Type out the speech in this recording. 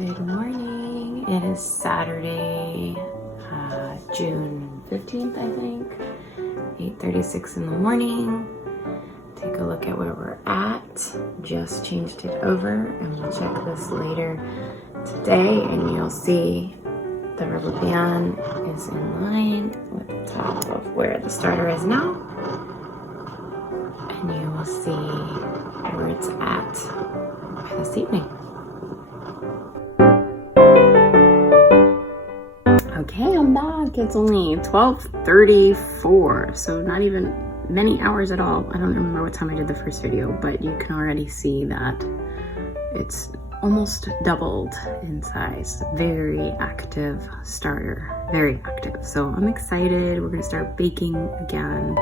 Good morning. It is Saturday, June 15th, I think. 8:36 in the morning. Take a look at where we're at. Just changed it over and we'll check this later today and you'll see the rubber band is in line with the top of where the starter is now. And you will see where it's at by this evening. Okay, I'm back. It's only 12:34, so not even many hours at all. I don't remember what time I did the first video, but you can already see that it's almost doubled in size. Very active starter, very active. So I'm excited. We're gonna start baking again.